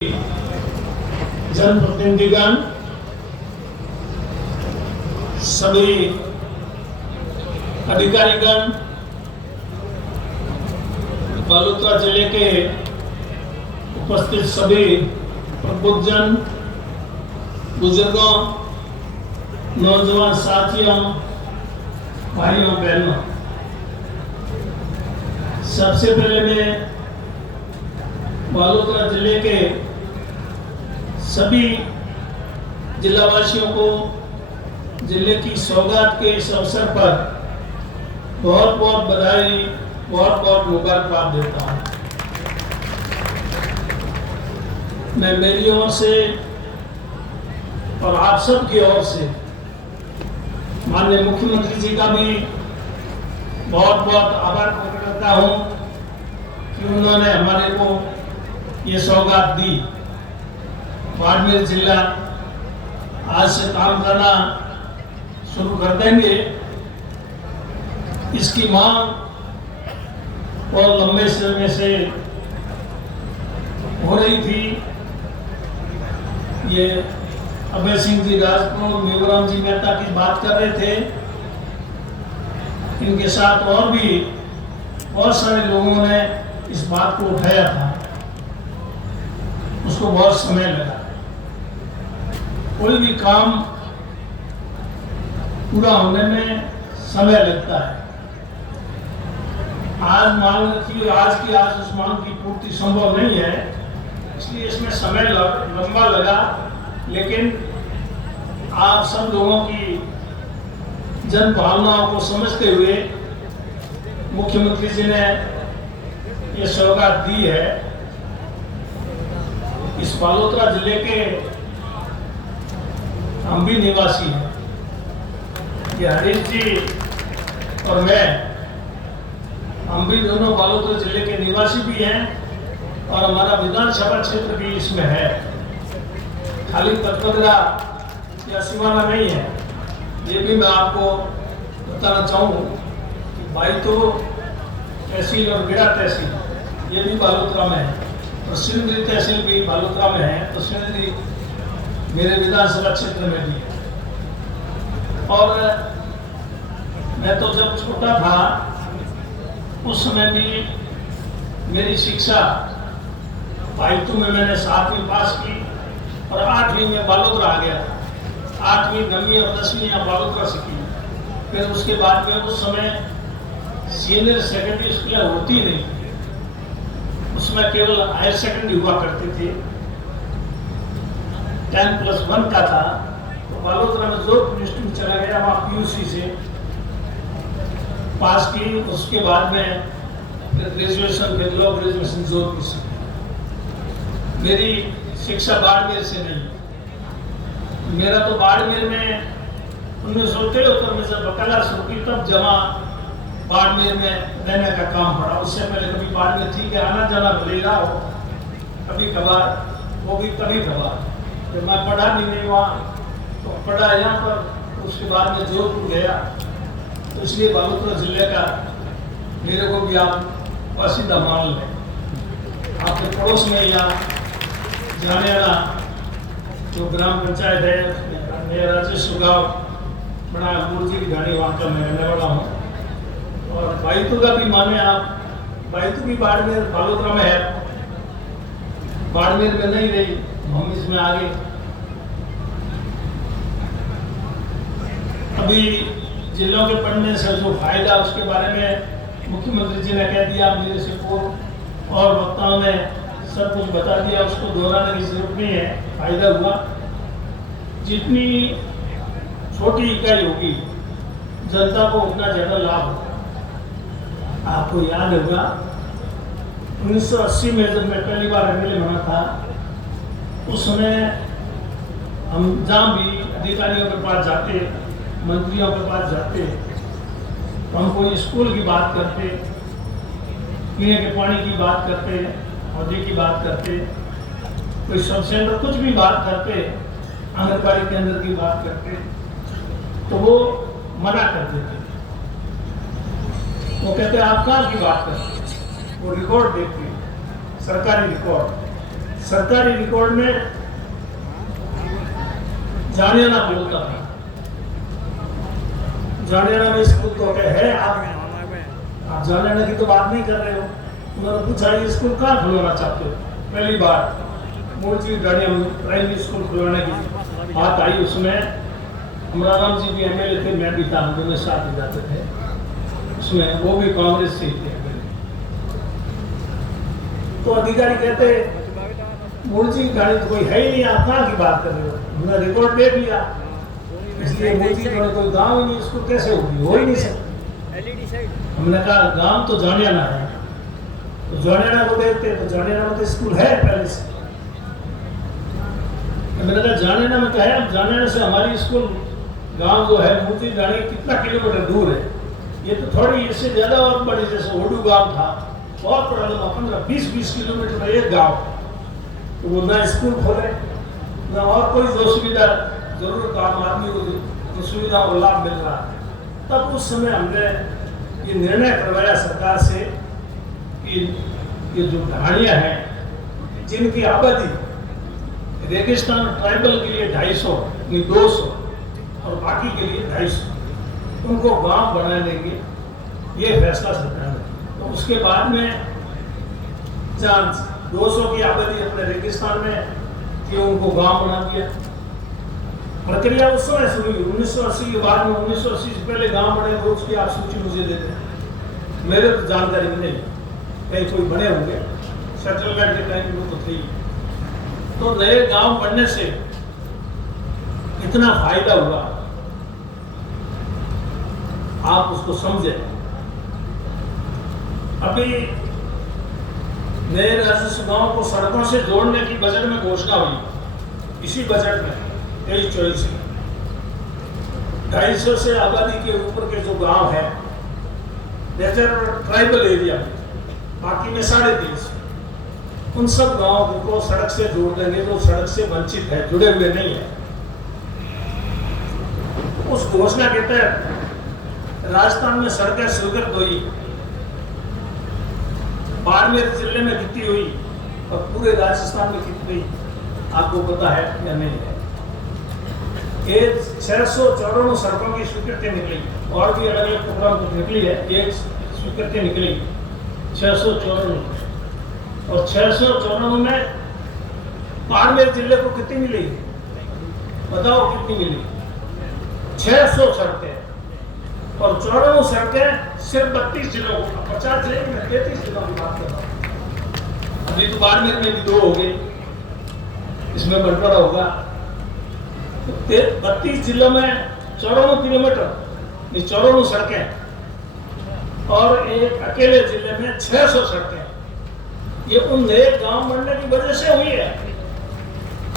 जनप्रतिनिधिगण, सभी अधिकारीगण, बालोतरा जिले के उपस्थित सभी प्रबुद्धजन, बुजुर्गों, नौजवान साथियों, भाइयों बहनों, सबसे पहले मैं बालोतरा जिले के सभी जिलावासियों को जिले की सौगात के इस अवसर पर बहुत बहुत बधाई, बहुत बहुत मुबारकबाद देता हूँ। मैं मेरी ओर से और आप सब की ओर से माननीय मुख्यमंत्री जी का भी बहुत बहुत आभार प्रकट करता हूँ कि उन्होंने हमारे को ये सौगात दी। बाड़मेर जिला आज से काम करना शुरू कर देंगे। इसकी मांग और लंबे समय से हो रही थी। ये अभय सिंह जी राजपूत, मेघराम जी मेहता की बात कर रहे थे। इनके साथ और भी बहुत सारे लोगों ने इस बात को उठाया था। उसको बहुत समय लगा। कोई भी काम पूरा होने में समय लगता है। आज मांग की आज उस मांग की पूर्ति संभव नहीं है, इसलिए इसमें समय लंबा लगा। लेकिन आप सब लोगों की जन भावनाओं को समझते हुए मुख्यमंत्री जी ने ये सौगात दी है। इस बालोतरा जिले के हम भी निवासी हैं। ये हरीश जी और मैं, हम भी दोनों बालोतरा जिले के निवासी भी हैं और हमारा विधानसभा क्षेत्र भी इसमें है। खाली पचपदरा या सिवाना नहीं है। ये भी मैं आपको बताना चाहूँ कि बाईतो तहसील और गिरा तहसील ये भी बालोतरा में है और सिंधरी तहसील भी बालोतरा में है। तो सिंधरी मेरे विधानसभा क्षेत्र में भी है। और मैं तो जब छोटा था उस समय भी मेरी शिक्षा बाईतू में मैंने 7वीं पास की और 8वीं में बालोतरा आ गया था। 8वीं, 9वीं और 10वीं यहाँ बालोतरा से की। फिर उसके बाद में उस समय सीनियर सेकेंडरी स्कूल होती नहीं, उसमें केवल हायर सेकेंडरी हुआ करते थे। 10+1 का था। तो बालोतरा में जोधपुर इंस्टीट्यूट चला गया, वहाँ पीयूसी से पास की। उसके बाद में ग्रेजुएशन, फिर लॉ ग्रेजुएशन जोधपुर से। मेरी शिक्षा बाड़मेर से नहीं। मेरा तो बाड़मेर में 1973 में जब वकालत शुरू की तब जमा बाड़मेर में रहने का काम पड़ा। उससे पहले कभी बाड़मेर ठीक है आना जाना भलेगा हो, कभी कभार, वो भी कभी कभार। जब मैं पढ़ा भी नहीं वहाँ, तो पढ़ा यहाँ पर। उसके बाद में जोधपुर गया। तो इसलिए बालोतरा जिले का मेरे को भी आप पसंदीदा मान लें। आपके पड़ोस में या जाने वाला जो ग्राम पंचायत है, मेरा राजेश्वर गाँव बड़ा मूर्ति की घाटी, वहाँ का मैं रहने वाला हूँ। और बाईतू का भी माने आप, बाईतू भी बाड़मेर बालोतरा में है, बाड़मेर में नहीं रही, हम इसमें आगे। अभी जिलों के पढ़ने से जो फायदा उसके बारे में मुख्यमंत्री जी ने कह दिया। मेरे से पूर्व और वक्ताओं ने सब कुछ बता दिया, उसको दोहराने की जरूरत नहीं है। फायदा हुआ, जितनी छोटी इकाई होगी जनता को उतना ज्यादा लाभ होगा। आपको याद होगा 1980 में जब मैं पहली बार एमएलए बना था, उस समय हम जहाँ भी अधिकारियों के पास जाते, मंत्रियों के पास जाते, तो हम कोई स्कूल की बात करते, पीने के पानी की बात करते, पौधे की बात करते, कोई सब सेंटर कुछ भी बात करते, आंगनबाड़ी केंद्र की बात करते, तो वो मना कर देते। वो कहते आप कहाँ की बात करते, वो रिकॉर्ड देखते, सरकारी रिकॉर्ड। सरकारी रिकॉर्ड में जानियाना बोलता था। जानियाना में स्कूल तो है, आप जानियाना की तो बात नहीं कर रहे हो। उन्होंने पूछा ये स्कूल कहाँ खुलवाना चाहते हो? पहली बार मूर्ति डानिया प्राइमरी स्कूल खुलवाने की बात आई। उसमें अमराराम जी भी एमएलए थे, मैं भी था, हम दोनों साथ ही जाते थे उसमें, वो भी कांग्रेस से ही थे। तो अधिकारी कहते मूर्ति गाड़ी तो कोई है ही नहीं, आप कहाँ की बात कर रहे हो? हमने रिकॉर्ड देख लिया, इसलिए मूर्ति कोई गांव ही नहीं, स्कूल कैसे होगी? हो ही नहीं सकता। हमने कहा गांव तो जानियाना है, तो जानियाना को देखते, तो जानियाना में तो स्कूल है पहले से। मैंने कहा जानियाना में तो है, अब जानियाना से हमारी स्कूल गांव जो है मूर्ति जाने कितना किलोमीटर दूर है? ये तो थोड़ी इससे ज्यादा और बड़ी, जैसे ओडू गांव था, बहुत बड़ा लंबा 15-20 किलोमीटर में एक गांव, तो वो ना स्कूल खोले ना और कोई जो सुविधा जरूरत आम आदमी को जो सुविधा का लाभ मिल रहा है। तब उस समय हमने ये निर्णय करवाया सरकार से कि ये जो ढाणियाँ हैं जिनकी आबादी रेगिस्तान ट्राइबल के लिए 250 200 और बाकी के लिए 250, उनको गांव बना देंगे, ये फैसला सरकार ने। तो उसके बाद में जहाँ 200 की आबादी अपने रेगिस्तान में थी, उनको गांव बना दिया। प्रक्रिया उस समय शुरू हुई 1980 के बाद में। 1980 से पहले गांव बने तो उसकी आप सूची मुझे दे दें, मेरे तो जानकारी में नहीं, कहीं कोई बने होंगे, सेटलमेंट के टाइम में तो थे। तो नए गांव बनने से इतना फायदा हुआ, आप उसको समझे। अभी नए राजस्व गांव को सड़कों से जोड़ने की बजट में घोषणा हुई, इसी बजट में 23-24 में 250 से आबादी के ऊपर के जो गांव है जैसे ट्राइबल एरिया, बाकी में 3.5, उन सब गांवों को सड़क से जोड़ देंगे जो सड़क से वंचित है, जुड़े हुए नहीं है। उस घोषणा के तहत राजस्थान में सड़कें स्वीकृत हुई, बाड़मेर जिले में कितनी हुई और पूरे राजस्थान में कितनी हुई आपको पता है या नहीं है? 654 सड़कों की स्वीकृति निकली, और भी अलग अलग प्रोग्राम निकली है, एक स्वीकृति निकली 654, और 654 में बाड़मेर जिले को कितनी मिली बताओ? कितनी मिली? 600 सड़कें, और 54 सड़कें सिर्फ 32 जिलों को, 50 जिले में 33 जिलों की बात कर रहा हूँ। अभी तो बाड़मेर में भी 2 हो गए, इसमें बंटवारा होगा। तो 32 जिलों में 54 किलोमीटर 54 सड़कें, और एक अकेले जिले में 600 सड़कें। ये उन नए गांव बनने की वजह से हुई है,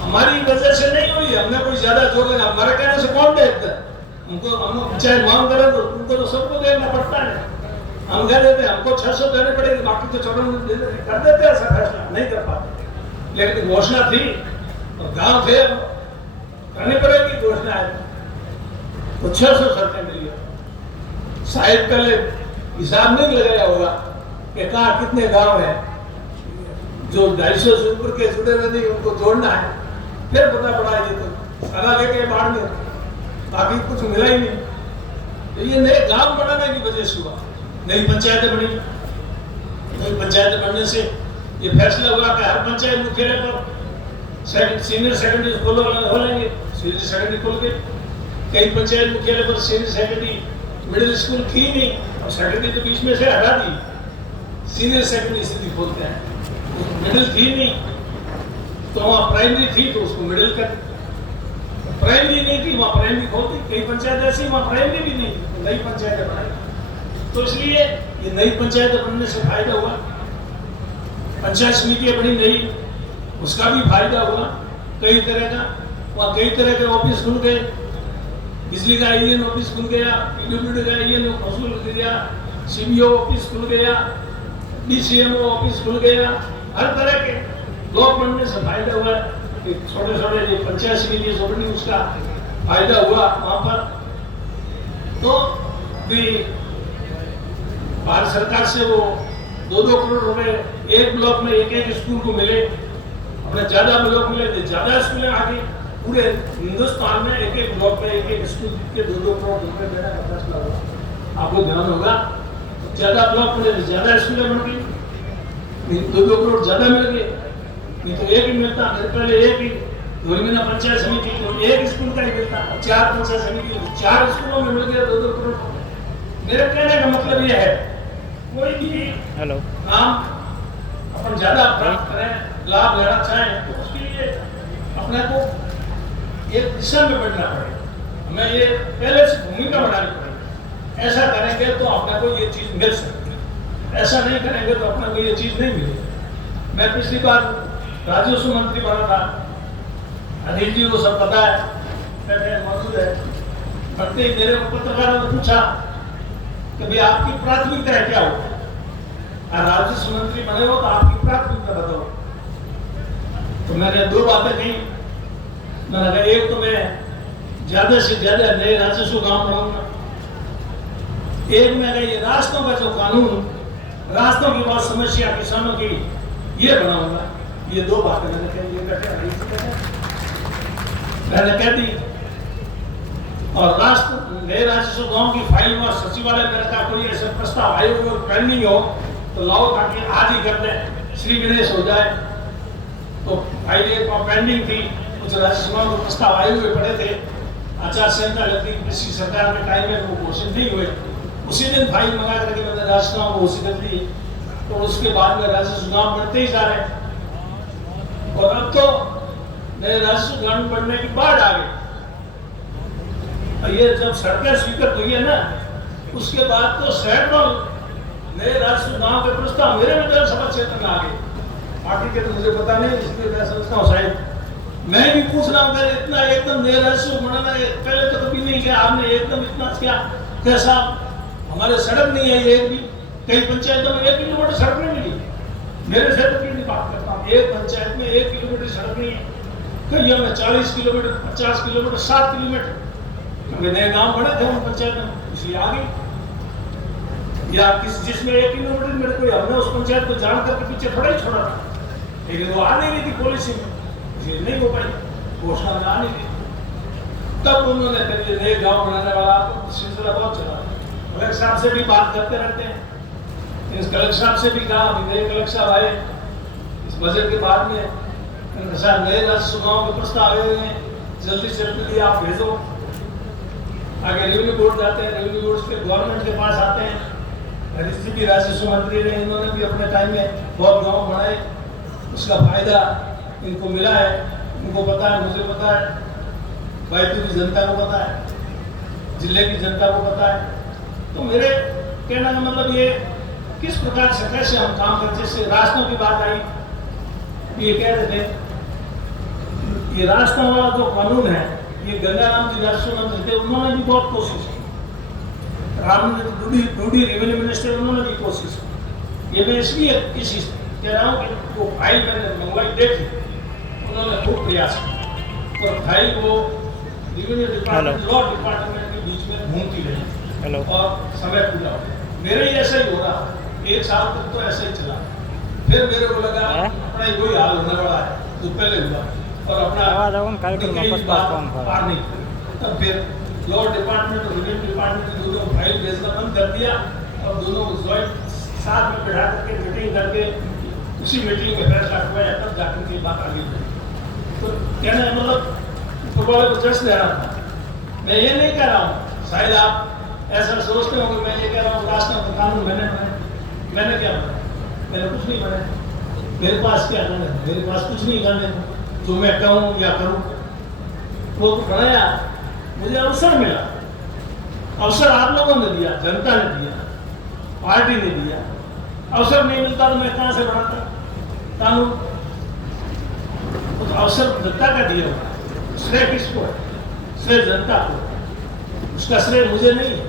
हमारी वजह से नहीं हुई। हमने कोई ज्यादा जोर लगा, हमारे कहने से कौन देखता है? उनको हम चाहे मांग करें तो उनको तो सबको देना पड़ता है। हम कह देते हैं हमको 600 देने पड़ेगी, बाकी तो छोड़ो कर देते हैं, ऐसा फैसला नहीं कर पाते। लेकिन घोषणा थी और गांव थे, करनी पड़ेगी घोषणा है, तो 600 सड़कें मिली। शायद पहले हिसाब नहीं लगाया होगा कि कहाँ कितने गांव है जो 250 से ऊपर के जुड़े हुए नहीं, उनको जोड़ना है। फिर पता पड़ा ये तो सगा लेके बाढ़ में, बाकी कुछ मिला ही नहीं। तो ये नए गांव बनाने की वजह से हुआ, नई पंचायतें बनी। नई पंचायतें बनने से ये फैसला हुआ कि हर पंचायत मुख्यालय पर सीनियर सेकेंडरी स्कूल खोलेंगे। सीनियर सेकेंडरी खोल के कई पंचायत मुख्यालय पर सीनियर सेकेंडरी मिडिल स्कूल थी नहीं, और सेकेंडरी तो बीच में से हटा दी, सीनियर सेकेंडरी स्थिति खोलते हैं। मिडिल थी नहीं, तो वहाँ प्राइमरी थी तो उसको मिडिल कर, प्राइमरी नहीं थी वहाँ प्राइमरी खोलती। कई पंचायत ऐसी वहाँ प्राइमरी भी नहीं थी, नई पंचायतें बनाई। तो इसलिए ये नई पंचायतें बनने से फायदा हुआ। पंचायत समितियाँ बनी नई, उसका भी फायदा हुआ कई तरह का। वहाँ कई तरह के ऑफिस खुल गए, बिजली का AN ऑफिस खुल गया, PWD का AN ऑफिस खुल गया, CBO ऑफिस खुल गया, DCMO ऑफिस खुल गया। हर तरह के ब्लॉक बनने से फायदा हुआ कि छोटे छोटे जो पंचायत समिति बनी उसका फायदा हुआ वहाँ पर। तो भी भारत सरकार से वो 2-2 करोड़ रुपए एक ब्लॉक में एक स्कूल को मिले, अपने ज्यादा ब्लॉक मिले तो ज्यादा स्कूलें आगे पूरे हिंदुस्तान में एक एक ब्लॉक में एक एक स्कूल के 2-2 करोड़ रुपए देने का फैसला हुआ। आपको ध्यान होगा ज्यादा ब्लॉक मिले तो ज्यादा स्कूलें बन गई, 2-2 करोड़ ज्यादा मिल गए। नहीं तो एक ही मिलता, मेरे पहले एक ही धोलमीना पंचायत समिति को एक स्कूल का ही मिलता, 4 पंचायत समिति 4 स्कूलों में मिल गया 2-2 करोड़। मेरे कहने का मतलब ये है कोई भी काम अपन ज्यादा प्राप्त करें, लाभ लेना चाहें तो उसके लिए अपने को एक दिशा में बढ़ना पड़ेगा, हमें ये पहले से भूमिका बनानी पड़ेगी। ऐसा करेंगे तो अपने को ये चीज मिल सकती है, ऐसा नहीं करेंगे तो अपने को ये चीज नहीं मिलेगी। मैं पिछली बार राजस्व मंत्री बना था, अनिल जी को सब पता है, मैं मौजूद है। बढ़ते ही मेरे पत्रकारों ने पूछा कि भाई आपकी प्राथमिकता क्या हो, राजस्व मंत्री बने हो तो आपकी प्राथमिकता बताओ। तो मैंने 2 बातें कही। मैंने कहा एक तो मैं ज्यादा से ज्यादा नए राजस्व गांव बनाऊंगा, एक मैं कहा ये रास्तों का जो कानून, रास्तों की बहुत समस्या किसानों की, ये बनाऊंगा। ये 2 बातें मैंने कही, मैंने कह दी। और राष्ट्र नए राजस्व गांव की फाइल में सचिवालय में रखा, कोई ऐसा प्रस्ताव आए हुए और पेंडिंग हो तो लाओ ताकि आज ही कर दें, श्री गणेश हो जाए। तो फाइल एक पेंडिंग थी, कुछ राजस्व गांव के प्रस्ताव आए हुए पड़े थे, आचार संहिता लगती पिछली सरकार के टाइम में वो घोषित नहीं हुए, उसी दिन फाइल मंगा करके मैंने राजस्व गांव घोषित कर दी। तो उसके बाद में राजस्व गांव बढ़ते ही जा रहे हैं और अब तो नए राजस्व गांव बढ़ने की बाढ़ आ गई। ये जब सड़कें स्वीकृत हुई है ना, उसके बाद तो सैकड़ों नए राजस्व गांव के प्रस्ताव मेरे विधानसभा क्षेत्र में आ गए। बाकी के तो मुझे पता नहीं, इसलिए मैं समझता हूँ शायद मैं भी पूछ रहा हूँ इतना एकदम नए राजस्व बनाना है, पहले तो कभी नहीं किया आपने, एकदम इतना क्या कैसा? हमारे सड़क नहीं है एक भी, कई पंचायतों में 1 किलोमीटर सड़क नहीं मिली। मेरे क्षेत्र की बात करता हूँ, एक पंचायत में 1 किलोमीटर सड़क नहीं है, कई में 40 किलोमीटर 50 किलोमीटर 7 किलोमीटर नए गांव बने थे उन पंचायत में, इसलिए आ गई। या किस जिसमें 1 किलोमीटर मेरे को, हमने उस पंचायत को जान करके पीछे थोड़ा ही छोड़ा था, लेकिन वो आ नहीं रही थी पॉलिसी में, इसलिए नहीं हो पाई, घोषणा में आ नहीं थी। तब उन्होंने नए गांव बनाने वाला सिलसिला बहुत चला। कलेक्टर साहब से भी बात करते रहते हैं, इस कलेक्टर साहब से भी कहा, अभी नए कलेक्टर साहब आए इस बजट के बाद में, नए राजस्व गांव के प्रस्ताव आए हुए हैं, जल्दी से जल्दी आप भेजो। आगे रेवेन्यू बोर्ड जाते हैं, रेवेन्यू बोर्ड के गवर्नमेंट के पास आते हैं। भी राजस्व मंत्री ने, इन्होंने भी अपने टाइम में बहुत गांव बनाए, उसका फायदा इनको मिला है, इनको पता है, मुझे पता है, बैतूल की जनता को पता है, जिले की जनता को पता है। तो मेरे कहने का मतलब ये किस प्रकार से कैसे हम काम करते, जैसे रास्तों की बात आई, ये कह रहे थे ये रास्तों वाला जो कानून है, ये गंगाराम जी राजस्व मंत्री थे, उन्होंने भी बहुत कोशिश की, डूडी रेवेन्यू मिनिस्टर, उन्होंने भी कोशिश की। ये मैं इसलिए इसी कह रहा हूँ कि वो फाइल मैंने मंगवाई देखी, उन्होंने खूब प्रयास किया और फाइल को रेवेन्यू डिपार्टमेंट लॉ डिपार्टमेंट के बीच में घूमती रही और समय पूरा हो गया। मेरे ही ऐसा ही हो रहा, 1 साल तक तो ऐसा ही चला। फिर मेरे को लगा अपना ही कोई हाल होने वाला है जो पहले हुआ और अपना पार नहीं, तब फिर लॉ डिपार्टमेंट और रेवेन्यू डिपार्टमेंट दोनों फाइल भेजना बंद कर दिया और दोनों ज्वाइंट साथ में बैठा करके मीटिंग करके उसी मीटिंग में फैसला हुआ, तब जाकर के बात आगे बढ़ी। तो कहने मतलब ऊपर वाले को जश्न दे रहा था। मैं ये नहीं कह रहा हूँ, शायद आप ऐसा सोचते हो कि मैं ये कह रहा हूँ राष्ट्र का कानून मैंने क्या बनाया, मैंने कुछ नहीं बनाया। मेरे पास क्या करने, मेरे पास कुछ नहीं करने जो मैं कहूँ या करूँ, वो तो बनाया, मुझे अवसर मिला। अवसर आप लोगों ने दिया, जनता ने दिया, पार्टी ने दिया। अवसर नहीं मिलता तो मैं कहाँ से बनाता कानून? तो अवसर जनता का दिया हुआ, श्रेय किसको है? श्रेय जनता को, उसका श्रेय मुझे नहीं है।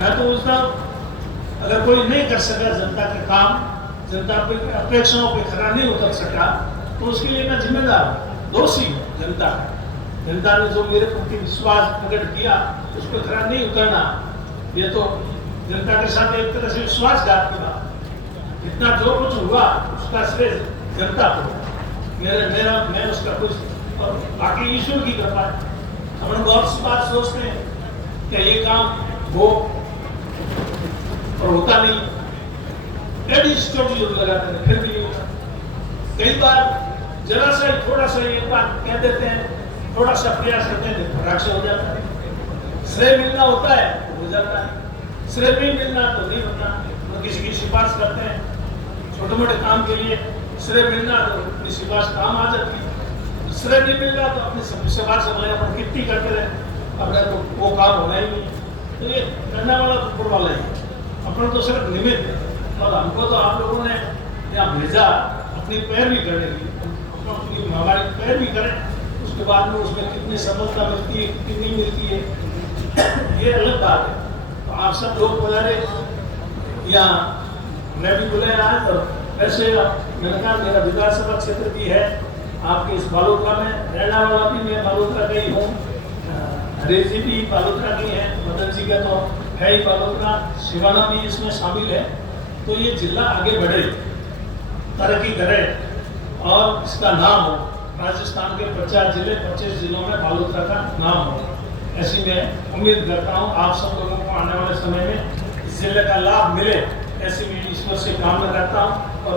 मैं तो उसका अगर कोई नहीं कर सका जनता के काम, जनता की अपेक्षाओं पे खरा नहीं उतर सका, तो उसके लिए मैं जिम्मेदार हूँ, दोषी हूँ जनता का। जनता ने जो मेरे प्रति विश्वास प्रकट किया उस पर खरा नहीं उतरना, ये तो जनता के साथ एक तरह से विश्वासघात की बात। इतना जो कुछ हुआ उसका श्रेय जनता को, मैं उसका कुछ, और बाकी ईश्वर की कृपा है। हम लोग बहुत सी बात सोचते हैं कि ये काम हो और होता नहीं, एडी स्टोरी लगाते हैं फिर भी नहीं होता। कई बार जरा सा थोड़ा सा एक बात कह देते हैं, थोड़ा सा प्रयास करते हैं, फटाक से हो जाता है। श्रेय मिलना होता है तो हो जाता है, श्रेय नहीं मिलना तो नहीं होता। तो किसी की सिफारिश करते हैं छोटे मोटे काम के लिए, श्रेय मिलना तो अपनी सिफारिश काम आ जाती है, श्रेय नहीं मिल रहा तो अपनी सिफारिश अपने अपन कितनी करते रहे, अपने तो वो काम होना ही नहीं। तो ये करने वाला ऊपर वाला ही, अपना तो सिर्फ निमित्त है। और हमको तो आप लोगों ने यहाँ भेजा अपनी पैरवी करने के लिए, अपनी हमारी पैरवी करें, उसके बाद में उसमें कितनी सफलता मिलती है कितनी नहीं मिलती है ये अलग बात है। तो आप सब लोग पधारे यहाँ, मैं भी बुलाया आज। और ऐसे मैंने कहा मेरा विधानसभा क्षेत्र भी है आपके इस बालोतरा में, रहना वाला भी मैं बालोतरा का ही हूँ, हरीश जी भी बालोतरा की हैं, मदन जी का तो है ही बालोतरा, शिवाना भी इसमें शामिल है। तो ये जिला आगे बढ़े, तरक्की करे और इसका नाम हो, राजस्थान के 50 जिले 25 जिलों में बालोतरा का नाम हो, ऐसी मैं उम्मीद करता हूँ। आप सब लोगों को आने वाले समय में इस जिले का लाभ मिले, ऐसी मैं ईश्वर से कामना करता हूँ। और